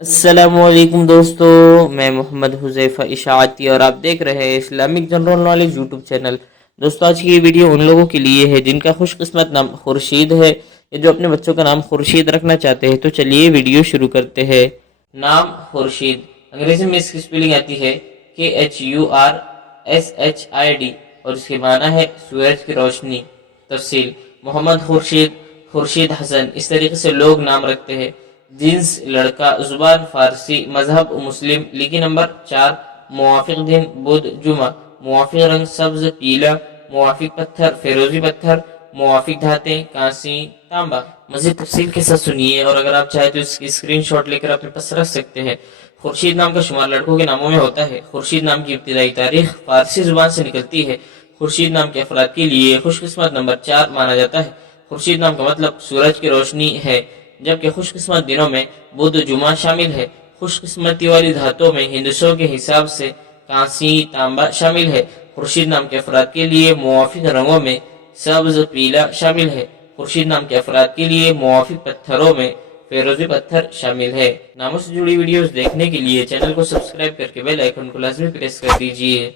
अस्सलामुअलैकुम दोस्तों, मैं मोहम्मद हुजैफा इशाअती और आप देख रहे हैं Islamic general knowledge YouTube channel. दोस्तों, आज की ये वीडियो उन लोगों के लिए है जिनका खुशकिस्मत नाम खुर्शीद है या जो अपने बच्चों का नाम खुर्शीद रखना चाहते हैं। तो चलिए वीडियो शुरू करते हैं। नाम खुर्शीद, अंग्रेजी में इसकी स्पेलिंग आती है KHURSHID और इसके माना है सूरज की रोशनी। तफसील, मोहम्मद खुर्शीद, खुर्शीद हसन, इस तरीके से लोग नाम रखते हैं। जिन्स लड़का, जुबान फारसी, मजहब मुस्लिम, लिखी नंबर 4, मुवाफिक दिन बुध जुमा, मुवाफिक रंग सब्ज पीला, मुवाफिक पत्थर फिरोजी पत्थर, मुवाफिक धातें कांसी तांबा। मजीद तफसील के साथ सुनिए और अगर आप चाहे तो इसकी स्क्रीनशॉट लेकर अपने पास रख सकते हैं। खुर्शीद नाम का शुमार लड़कों के नामों में होता है। खुर्शीद नाम की इब्तिदाई तारीख फारसी जुबान से निकलती है। खुर्शीद नाम के अफराद के लिए खुशकिस्मत नंबर 4 माना जाता है। खुर्शीद नाम का मतलब सूरज की रोशनी है, जबकि खुशकिस्मत दिनों में बुध जुमा शामिल है। खुशकिस्मती वाली धातों में हिंदसों के हिसाब से कांसी तांबा शामिल है। खुर्शीद नाम के अफराद के लिए मुवाफिक रंगों में सब्ज पीला शामिल है। खुर्शीद नाम के अफराद के लिए मुवाफिक पत्थरों में फिरोजी पत्थर शामिल है। नामों से जुड़ी वीडियोस देखने के लिए चैनल को सब्सक्राइब करके बेल आइकन को लाजमी प्रेस कर दीजिए।